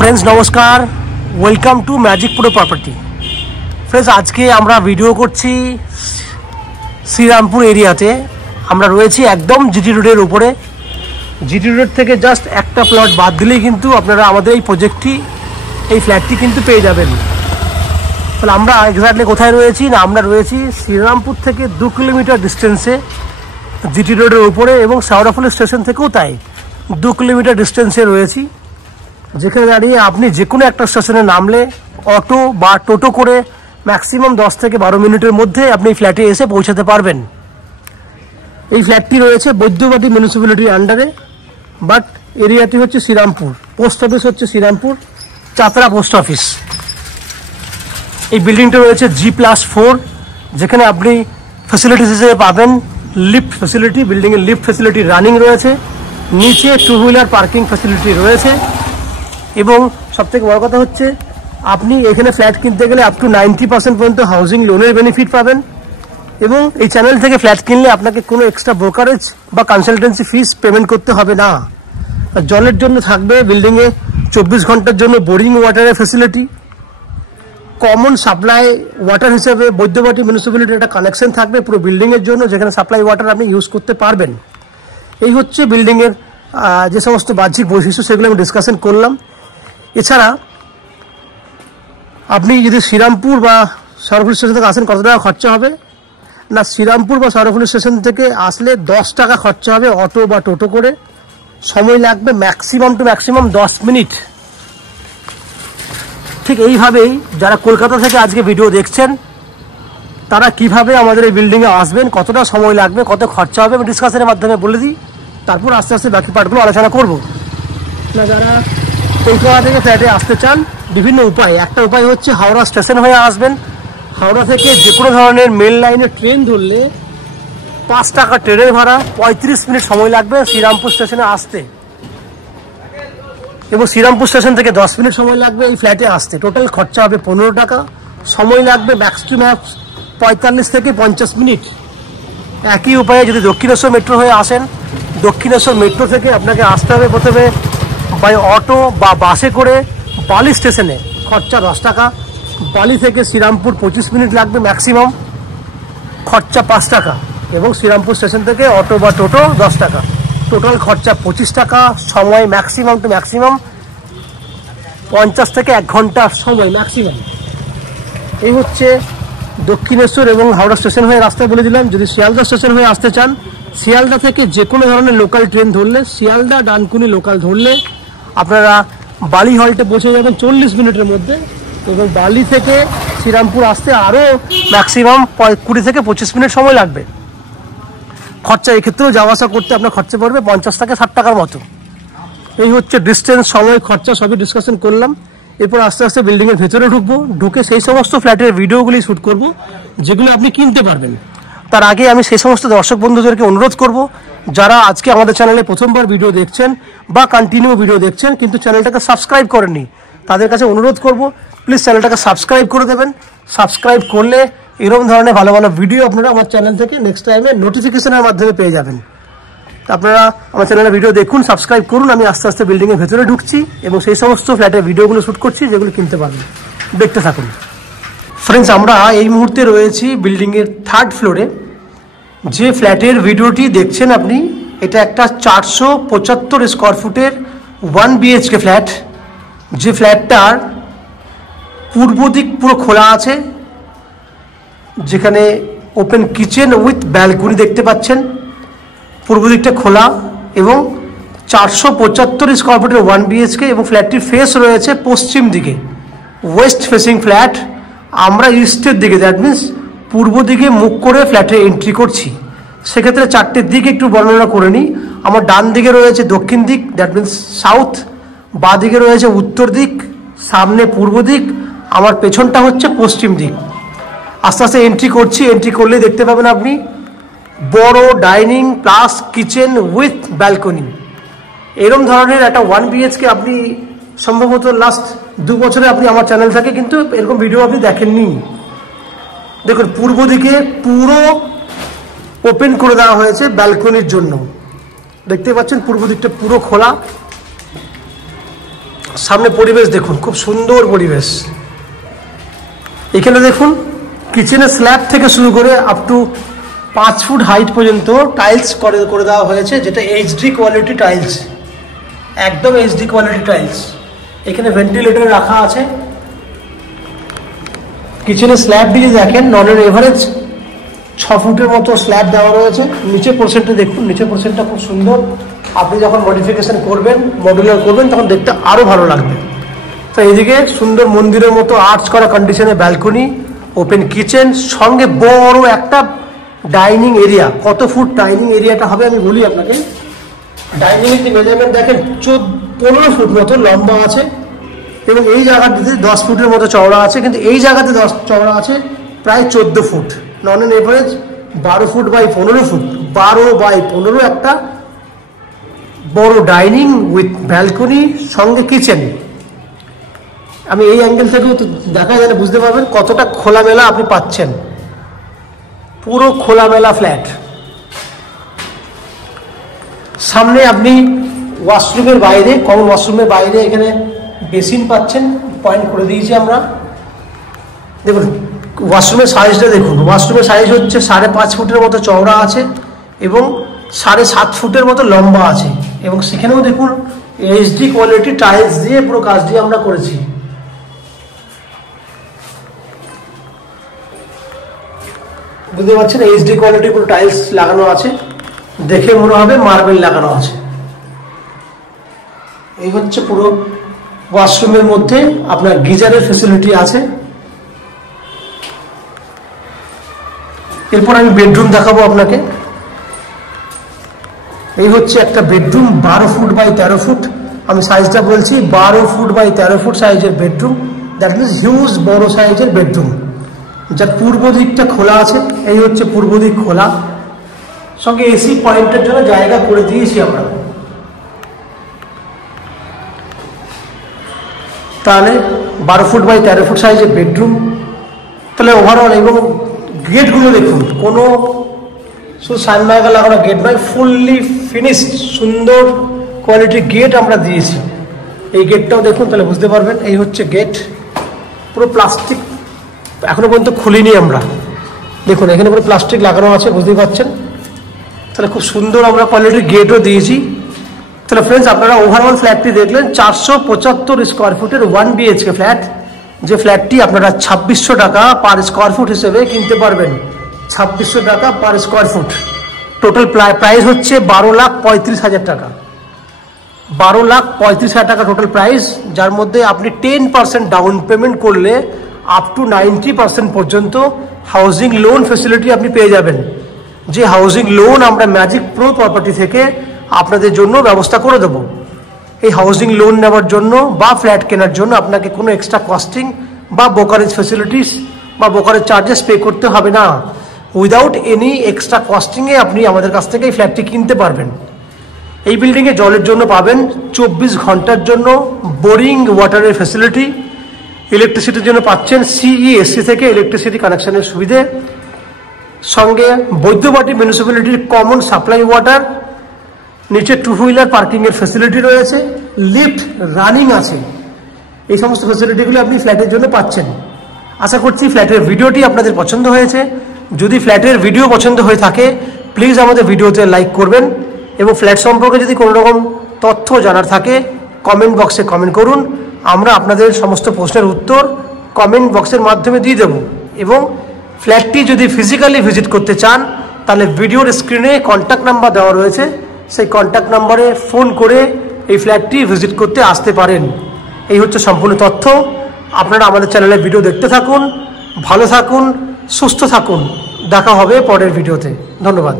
Friends नमस्कार welcome to magic pro property. Friends आज के আমরা ভিডিও করছি শ্রীরামপুর এরিয়াতে। আমরা রয়েছি একদম জিটি রোডের উপরে। জিটি রোড থেকে জাস্ট একটা প্লট বাদ দিলেই কিন্তু আপনারা আমাদের এই প্রজেক্টটি এই ফ্ল্যাটটি কিন্তু পেয়ে যাবেন। তাহলে আমরা এক্স্যাক্টলি কোথায় রয়েছি না, আমরা রয়েছি শ্রীরামপুর থেকে 2 কিলোমিটার ডিস্টেন্সে জিটি রোডের উপরে এবং শাওরাফুলি স্টেশন থেকেও তাই 2 কিলোমিটার ডিস্টেন্সে রয়েছি, যেখানে দাঁড়িয়ে আপনি যে কোনো একটা স্টেশনে নামলে অটো বা টোটো করে ম্যাক্সিমাম 10 থেকে 12 মিনিটের মধ্যে আপনি ফ্ল্যাটে এসে পৌঁছাতে পারবেন। এই ফ্ল্যাটটি রয়েছে বৈদ্যবাটি মিউনিসিপ্যালিটির আন্ডারে, বাট এরিয়াটি হচ্ছে শ্রীরামপুর। পোস্ট অফিস হচ্ছে শ্রীরামপুর চাতরা পোস্ট অফিস। এই বিল্ডিংটা রয়েছে G+4, যেখানে আপনি ফ্যাসিলিটিস হিসেবে পাবেন লিফট ফ্যাসিলিটি। বিল্ডিংয়ের লিফট ফ্যাসিলিটি রানিং রয়েছে, নিচে 2 হুইলার পার্কিং ফ্যাসিলিটি রয়েছে এবং সবথেকে বড় কথা হচ্ছে আপনি এখানে ফ্ল্যাট কিনতে গেলে আপ টু 90% পর্যন্ত হাউজিং লোনের বেনিফিট পাবেন এবং এই চ্যানেল থেকে ফ্ল্যাট কিনলে আপনাকে কোনো এক্সট্রা ব্রোকারেজ বা কনসালটেন্সি ফিস পেমেন্ট করতে হবে না। জলের জন্য থাকবে বিল্ডিংয়ে 24 ঘন্টার জন্য বোরিং ওয়াটারের ফ্যাসিলিটি। কমন সাপ্লাই ওয়াটার হিসেবে বৈদ্যবাটি মিউনিসিপ্যালিটির একটা কানেকশন থাকবে পুরো বিল্ডিংয়ের জন্য, যেখানে সাপ্লাই ওয়াটার আপনি ইউজ করতে পারবেন। এই হচ্ছে বিল্ডিংয়ের যে সমস্ত বাহ্যিক বৈশিষ্ট্য সেগুলো আমি ডিসকাশন করলাম। এছাড়া আপনি যদি শ্রীরামপুর বা শাওরাফুলি স্টেশন থেকে আসেন কত টাকা খরচা হবে না, শ্রীরামপুর বা শাওরাফুলি স্টেশন থেকে আসলে 10 টাকা খরচা হবে অটো বা টোটো করে। সময় লাগবে ম্যাক্সিমাম টু ম্যাক্সিমাম 10 মিনিট। ঠিক এইভাবেই যারা কলকাতা থেকে আজকে ভিডিও দেখছেন তারা কিভাবে আমাদের এই বিল্ডিংয়ে আসবেন, কতটা সময় লাগবে, কত খরচা হবে আমি ডিসকাশনের মাধ্যমে বলে দিই, তারপর আস্তে আস্তে বাকি পার্টগুলো আলোচনা করব। না যারা কলকাতা থেকে ফ্ল্যাটে আসতে চান বিভিন্ন উপায়, একটা উপায় হচ্ছে হাওড়া স্টেশন হয়ে আসবেন। হাওড়া থেকে যে কোনো ধরনের মেল লাইনে ট্রেন ধরলে 5 টাকা ট্রেনের ভাড়া, 35 মিনিট সময় লাগবে শ্রীরামপুর স্টেশনে আসতে এবং শ্রীরামপুর স্টেশন থেকে 10 মিনিট সময় লাগবে এই ফ্ল্যাটে আসতে। টোটাল খরচা হবে 15 টাকা, সময় লাগবে ম্যাক্স টু ম্যাক্স 45 থেকে 50 মিনিট। একই উপায়ে যদি দক্ষিণেশ্বর মেট্রো হয়ে আসেন, দক্ষিণেশ্বর মেট্রো থেকে আপনাকে আসতে হবে প্রথমে বাই অটো বা বাসে করে বালি স্টেশনে, খরচা 10 টাকা। বালি থেকে শ্রীরামপুর 25 মিনিট লাগবে ম্যাক্সিমাম, খরচা 5 টাকা এবং শ্রীরামপুর স্টেশন থেকে অটো বা টোটো 10 টাকা। টোটাল খরচা 25 টাকা, সময় ম্যাক্সিমাম টু ম্যাক্সিমাম 50 থেকে 1 ঘন্টার সময় ম্যাক্সিমাম। এই হচ্ছে দক্ষিণেশ্বর এবং হাওড়া স্টেশন হয়ে রাস্তা বলে দিলাম। যদি শিয়ালদা স্টেশন হয়ে আসতে চান, শিয়ালদা থেকে যে কোনো ধরনের লোকাল ট্রেন ধরলে, শিয়ালদা ডানকুনি লোকাল ধরলে আপনারা বালি হল্টে পৌঁছে যাবেন 40 মিনিটের মধ্যে এবং বালি থেকে শ্রীরামপুর আসতে আরও ম্যাক্সিমাম 20 থেকে 25 মিনিট সময় লাগবে। খরচা এক্ষেত্রেও যাওয়া আসা করতে আপনার খরচা পড়বে 50 থেকে 60 টাকার মতো। এই হচ্ছে ডিস্টেন্স, সময়, খরচা সবই ডিসকাশন করলাম। এরপর আস্তে আস্তে বিল্ডিংয়ের ভেতরে ঢুকবো, ঢুকে সেই সমস্ত ফ্ল্যাটের ভিডিওগুলি শ্যুট করব যেগুলো আপনি কিনতে পারবেন। তার আগে আমি সেই সমস্ত দর্শক বন্ধুদেরকে অনুরোধ করব যারা আজকে আমাদের চ্যানেলে প্রথমবার ভিডিও দেখছেন বা কন্টিনিউ ভিডিও দেখছেন কিন্তু চ্যানেলটাকে সাবস্ক্রাইব করেননি, তাদের কাছে অনুরোধ করব প্লিজ চ্যানেলটাকে সাবস্ক্রাইব করে দেবেন। সাবস্ক্রাইব করলে এরকম ধরনের ভালো ভালো ভিডিও আপনারা আমার চ্যানেল থেকে নেক্সট টাইমে নোটিফিকেশনের মাধ্যমে পেয়ে যাবেন। আপনারা আমার চ্যানেলে ভিডিও দেখুন, সাবস্ক্রাইব করুন। আমি আস্তে আস্তে বিল্ডিংয়ের ভেতরে ঢুকছি এবং সেই সমস্ত ফ্ল্যাটের ভিডিওগুলো শ্যুট করছি যেগুলো কিনতে পারবেন। দেখতে থাকুন। ফ্রেন্ডস আমরা এই মুহূর্তে রয়েছি বিল্ডিংয়ের 3rd ফ্লোরে। যে ফ্ল্যাটের ভিডিওটি দেখছেন আপনি, এটা একটা 475 স্কোয়ার ফুটের 1 BHK ফ্ল্যাট। যে ফ্ল্যাটটার পূর্ব দিক পুরো খোলা আছে, যেখানে ওপেন কিচেন উইথ ব্যালকনি দেখতে পাচ্ছেন। পূর্ব দিকটা খোলা এবং 475 স্কোয়ার ফুটের 1 BHK এবং ফ্ল্যাটটির ফেস রয়েছে পশ্চিম দিকে, ওয়েস্ট ফেসিং ফ্ল্যাট। আমরা ইস্টের দিকে, দ্যাট মিনস পূর্ব দিকে মুখ করে ফ্ল্যাটে এন্ট্রি করছি। সেক্ষেত্রে 4টের দিকে একটু বর্ণনা করে নিই। আমার ডান দিকে রয়েছে দক্ষিণ দিক, দ্যাট মিনস সাউথ। বাঁ দিকে রয়েছে উত্তর দিক, সামনে পূর্ব দিক, আমার পেছনটা হচ্ছে পশ্চিম দিক। আস্তে আস্তে এন্ট্রি করছি। এন্ট্রি করলে দেখতে পাবেন আপনি বড় dining plus kitchen with balcony. এরকম ধরনের একটা 1 BHK আপনি সম্ভবত লাস্ট 2 বছরে আপনি আমার চ্যানেল থেকে কিন্তু এরকম ভিডিও আপনি দেখেননি। দেখুন পূর্ব দিকে পুরো ওপেন করে দেওয়া হয়েছে ব্যালকনির জন্য। দেখতে পাচ্ছেন পূর্ব দিকটা পুরো খোলা সামনে পরিবেশ দেখুন, খুব সুন্দর পরিবেশ। এখানে দেখুন কিচেনের স্ল্যাব থেকে শুরু করে আপ টু 5 ফুট হাইট পর্যন্ত টাইলস করে দেওয়া হয়েছে, যেটা এইচডি কোয়ালিটি টাইলস, একদম এইচডি কোয়ালিটি টাইলস। এখানে ভেন্টিলেটর রাখা আছে। কিচেনের স্ল্যাব দিয়ে দেখেন নন এভারেজ 6 ফুটের মতো স্ল্যাব দেওয়া রয়েছে। নিচে পোর্শনটা দেখুন, নিচে পোর্শনটা খুব সুন্দর। আপনি যখন মডিফিকেশন করবেন, মডুলার করবেন, তখন দেখতে আরও ভালো লাগবে। তো এইদিকে সুন্দর মন্দিরের মতো আর্চ করা কন্ডিশনে ব্যালকনি, ওপেন কিচেন, সঙ্গে বড় একটা ডাইনিং এরিয়া। কত ফুট ডাইনিং এরিয়াটা হবে আমি বলি আপনাকে। ডাইনিং এর মেজারমেন্ট দেখেন 15 ফুট মতো লম্বা আছে, এবং এই জায়গাটিতে 10 ফুটের মতো চওড়া আছে, কিন্তু এই জায়গাতে চওড়া আছে প্রায় 14 ফুট। নন on average 12 foot by 15 foot, 12 by 15 একটা বড় ডাইনিং উইথ ব্যালকনি, সঙ্গে কিচেন। আমি এই অ্যাঙ্গেল থেকেও তো দেখা যায়, বুঝতে পারবেন কতটা খোলামেলা আপনি পাচ্ছেন। পুরো খোলামেলা ফ্ল্যাট। সামনে আপনি ওয়াশরুমের বাইরে, কমন ওয়াশরুমের বাইরে এখানে বেসিন পাচ্ছেন, পয়েন্ট করে দিয়েছি আমরা। দেখুন ওয়াশরুমের সাইজটা দেখুন, ওয়াশরুমের সাইজ হচ্ছে 5.5 ফুটের মতো চওড়া আছে এবং 7.5 ফুটের মতো লম্বা আছে, এবং সেখানেও দেখুন এইচডি কোয়ালিটি টাইলস দিয়ে পুরো কাজটি আমরা করেছি। বুঝতে পারছেন এইচডি কোয়ালিটি পুরো টাইলস লাগানো আছে, দেখে মনে হবে মার্বেল লাগানো আছে। এই হচ্ছে পুরো ওয়াশরুমের মধ্যে আপনার গিজারের ফ্যাসিলিটি আছে। এরপর আমি বেডরুম দেখাবো আপনাকে। এই হচ্ছে একটা বেডরুম, 12 ফুট বাই 13 ফুট। আমি সাইজটা বলছি 12 ফুট বাই 13 ফুট সাইজের বেডরুম। দ্যাট মিনস হিউজ বড় সাইজের বেডরুম, যার পূর্ব দিকটা খোলা আছে। এই হচ্ছে পূর্ব দিক খোলা, সঙ্গে এসি পয়েন্টের জন্য জায়গা করে দিয়েছি আমরা। তাহলে 12 ফুট বাই 13 ফুট সাইজের বেডরুম। তাহলে ওভারঅল, এবং গেটগুলো দেখুন, কোনো শুধু সানমাইকা লাগানো গেট নয়, ফুললি ফিনিশড সুন্দর কোয়ালিটির গেট আমরা দিয়েছি। এই গেটটাও দেখুন, তাহলে বুঝতে পারবেন। এই হচ্ছে গেট, পুরো প্লাস্টিক, এখনো পর্যন্ত খুলিনি আমরা। দেখুন এখানে পুরো প্লাস্টিক লাগানো আছে, বুঝতেই পারছেন। তাহলে খুব সুন্দর আমরা কোয়ালিটির গেটও দিয়েছি। তাহলে ফ্রেন্ডস, আপনারা ওভারঅল ফ্ল্যাটটি দেখলেন, 475 স্কোয়ার ফুটের 1 BHK ফ্ল্যাট। যে ফ্ল্যাটটি আপনারা 2600 টাকা পার স্কোয়ার ফুট হিসেবে কিনতে পারবেন। 2600 টাকা per square foot. Total price হচ্ছে 12,35,000 টাকা। 12,35,000 টাকা টোটাল প্রাইস, যার মধ্যে আপনি 10% ডাউন পেমেন্ট করলে আপ টু 90% পর্যন্ত হাউজিং লোন ফেসিলিটি আপনি পেয়ে যাবেন। যে হাউজিং লোন আমরা ম্যাজিক প্রো প্রপার্টি থেকে আপনাদের জন্য ব্যবস্থা করে দেব। এই হাউজিং লোন নেওয়ার জন্য বা ফ্ল্যাট কেনার জন্য আপনাকে কোনো এক্সট্রা কস্টিং বা ব্রোকারেজ ফেসিলিটিস বা ব্রোকারেজ চার্জেস পে করতে হবে না। উইদাউট এনি এক্সট্রা কস্টিংয়ে আপনি আমাদের কাছ থেকে এই ফ্ল্যাটটি কিনতে পারবেন। এই বিল্ডিংয়ে জলের জন্য পাবেন 24 ঘন্টার জন্য বোরিং ওয়াটারের ফেসিলিটি। ইলেকট্রিসিটির জন্য পাচ্ছেন CESC থেকে ইলেকট্রিসিটি কানেকশনের সুবিধে, সঙ্গে বৈদ্যবাটি মিউনিসিপ্যালিটির কমন সাপ্লাই ওয়াটার। নিচে 2 হুইলার পার্কিংয়ের ফেসিলিটি রয়েছে, লিফট রানিং আছে। এই সমস্ত ফেসিলিটিগুলো আপনি ফ্ল্যাটের জন্য পাচ্ছেন। আশা করছি ফ্ল্যাটের ভিডিওটি আপনাদের পছন্দ হয়েছে। যদি ফ্ল্যাটের ভিডিও পছন্দ হয়ে থাকে, প্লিজ আমাদের ভিডিওতে লাইক করবেন, এবং ফ্ল্যাট সম্পর্কে যদি কোনো রকম তথ্য জানার থাকে কমেন্ট বক্সে কমেন্ট করুন। আমরা আপনাদের সমস্ত প্রশ্নের উত্তর কমেন্ট বক্সের মাধ্যমে দিয়ে দেব। এবং ফ্ল্যাটটি যদি ফিজিক্যালি ভিজিট করতে চান, তাহলে ভিডিওর স্ক্রিনে কন্ট্যাক্ট নাম্বার দেওয়া রয়েছে, সেই কন্ট্যাক্ট নাম্বারে ফোন করে এই ফ্ল্যাটটি ভিজিট করতে আসতে পারেন। এই হচ্ছে সম্পূর্ণ তথ্য। আপনারা আমাদের চ্যানেলে ভিডিও দেখতে থাকুন, ভালো থাকুন, সুস্থ থাকুন। দেখা হবে পরের ভিডিওতে। ধন্যবাদ।